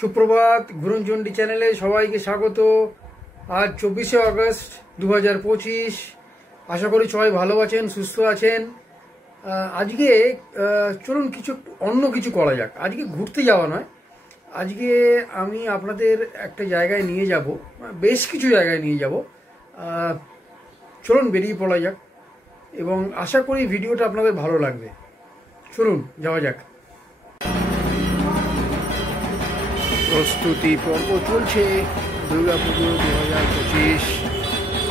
সুপ্রভাত, ঘুরনচণ্ডী চ্যানেলে সবাইকে স্বাগত। আজ 24শে আগস্ট 2025। আশা করি সবাই ভালো আছেন, সুস্থ আছেন। আজকে চলুন অন্য কিছু করা যাক। আজকে ঘুরতে যাওয়া নয়, আজকে আমি আপনাদের একটা জায়গায় নিয়ে যাব, বেশ কিছু জায়গায় নিয়ে যাব। চলুন বেরিয়ে পড়া যাক এবং আশা করি ভিডিওটা আপনাদের ভালো লাগবে। চলুন যাওয়া যাক। প্রস্তুতি পর্ব চলছে দুর্গাপুজো 2025।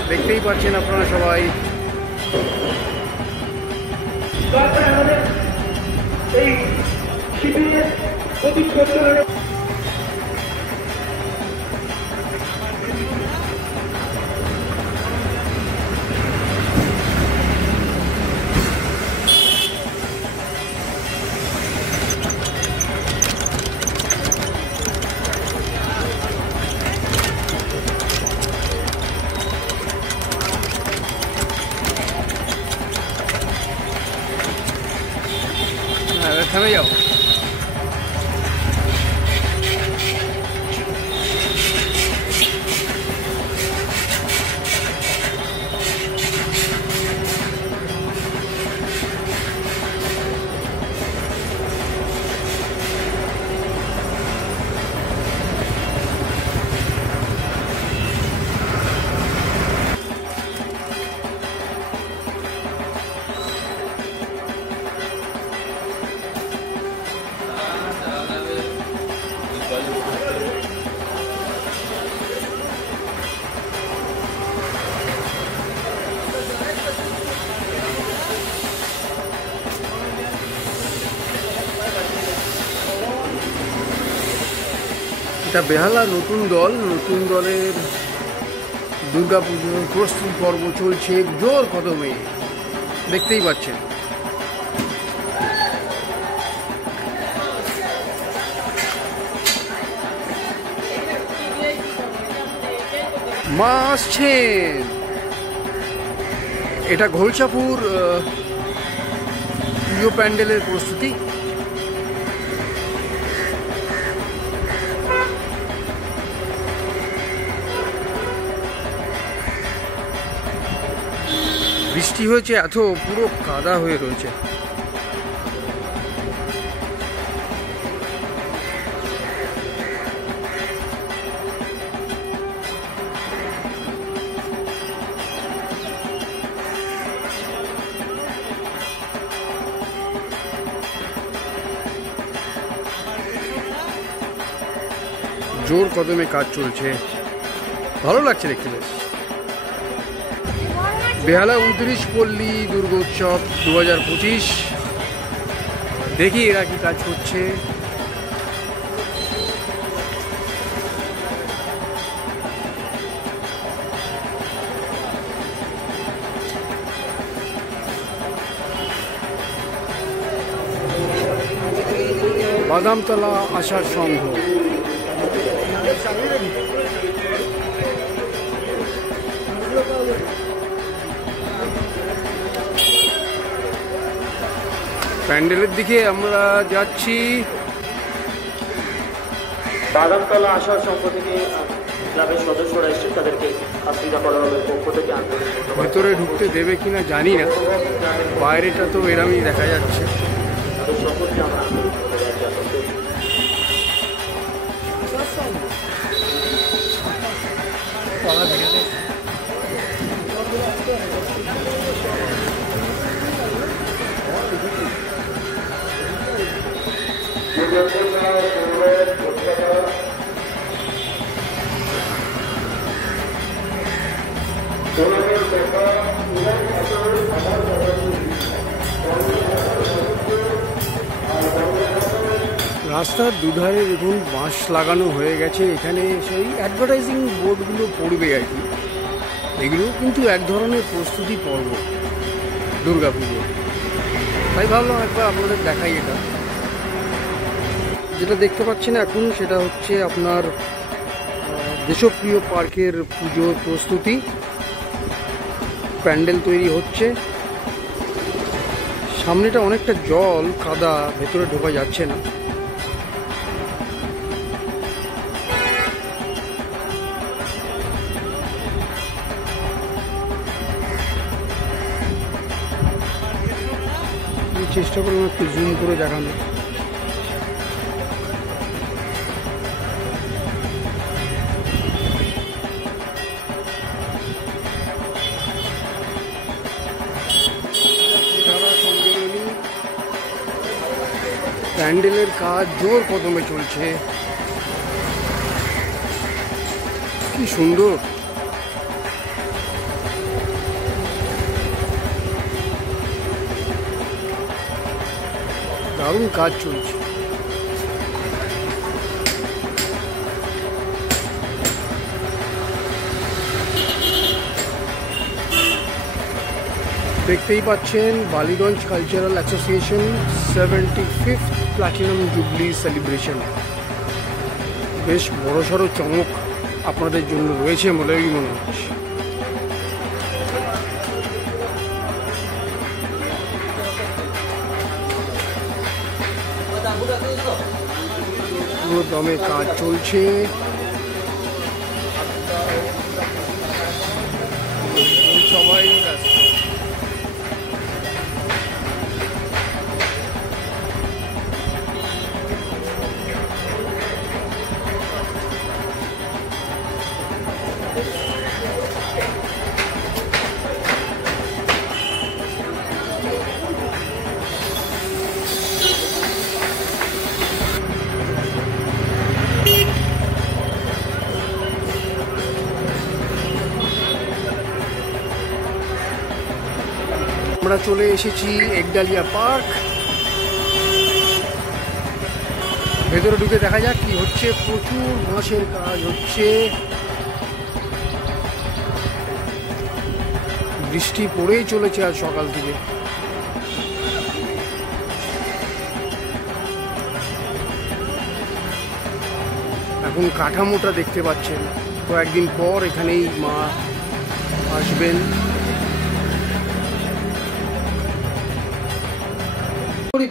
দেখতেই পাচ্ছেন আপনারা সবাই। থেমে যাও। এটা বেহালা নতুন দলের দুর্গাপুজোর প্রস্তুতি পর্ব চলছে জোর কদমে, দেখতেই পাচ্ছেন। মা আসছেন। এটা ঘোলচাপুর পুজো প্যান্ডেলের প্রস্তুতি। বৃষ্টি হয়েছে, এত পুরো কাদা হয়ে রয়েছে। জোর কদমে কাজ চলছে, ভালো লাগছে দেখতে। বেশ বেহালা 29 পল্লী দুর্গোৎসব 2025। দেখি এরা কি কাজ করছে। বাদামতলা আশার সংঘ। প্যান্ডেলের দিকে আমরা যাচ্ছি। বাদামতলা আসার সংঘ থেকে ক্লাবের সদস্যরা এসে তাদেরকে আশীর্বাদ করা হবে পক্ষ থেকে। ভেতরে ঢুকতে দেবে কিনা জানি না, বাইরেটা তো এরমই দেখা যাচ্ছে। তাদের সকলকে আমরা রাস্তার দুধারে দেখুন বাঁশ লাগানো হয়ে গেছে। এখানে সেই অ্যাডভার্টাইজিং বোর্ডগুলো পড়বে আর কি। এগুলো কিন্তু এক ধরনের প্রস্তুতি পর্ব দুর্গাপুজো, তাই ভাবলাম একবার আপনাদের দেখাই। এটা যেটা দেখতে পাচ্ছেন এখন, সেটা হচ্ছে আপনার দেশপ্রিয় পার্কের পুজোর প্রস্তুতি। প্যান্ডেল তৈরি হচ্ছে। সামনেটা অনেকটা জল কাদা, ভেতরে ঢোকা যাচ্ছে না। চেষ্টা করলাম একটু জুম করে দেখানো। প্যান্ডেলের কাজ জোর কদমে চলছে, কি সুন্দর। দারুণ কাজ চলছে। দেখতেই পাচ্ছেন Ballygunge cultural association 75th platinum jubilee celebration. বেশ বড়সড় চমক আপনাদের জন্য রয়েছে বলেই মনে হচ্ছে। পুরো দমে কাজ চলছে। সবাই ব্যস্ত। আমরা চলে এসেছি একডালিয়া পার্ক। ভেতরে ঢুকে দেখা যাক কি হচ্ছে। প্রচুর বাঁশের কাজ হচ্ছে। বৃষ্টি পড়েই চলেছে আজ সকাল থেকে। এখন কাঠামোটা দেখতে পাচ্ছেন। কয়েকদিন পর এখানেই মা আসবেন।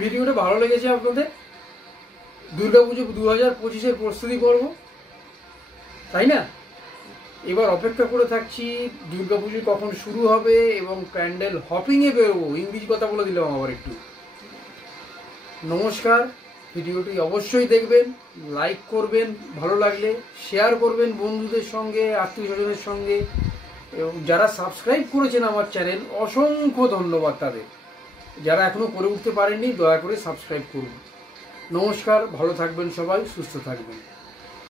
ভিডিওটা ভালো লেগেছে আপনাদের। দুর্গাপুজো 2025-এর প্রস্তুতি পর্ব, তাই না? এবার অপেক্ষা করে থাকছি দুর্গাপুজো কখন শুরু হবে এবং প্যান্ডেল হপিংয়ে বেরোবো। ইংরেজি কথা বলে দিলাম আবার একটু। নমস্কার। ভিডিওটি অবশ্যই দেখবেন, লাইক করবেন, ভালো লাগলে শেয়ার করবেন বন্ধুদের সঙ্গে, আত্মীয় স্বজনের সঙ্গে। এবং যারা সাবস্ক্রাইব করেছেন আমার চ্যানেল, অসংখ্য ধন্যবাদ তাদের। যারা এখনো করে উঠতে পারেননি, দয়া করে সাবস্ক্রাইব করুন। নমস্কার, ভালো থাকবেন সবাই, সুস্থ থাকবেন।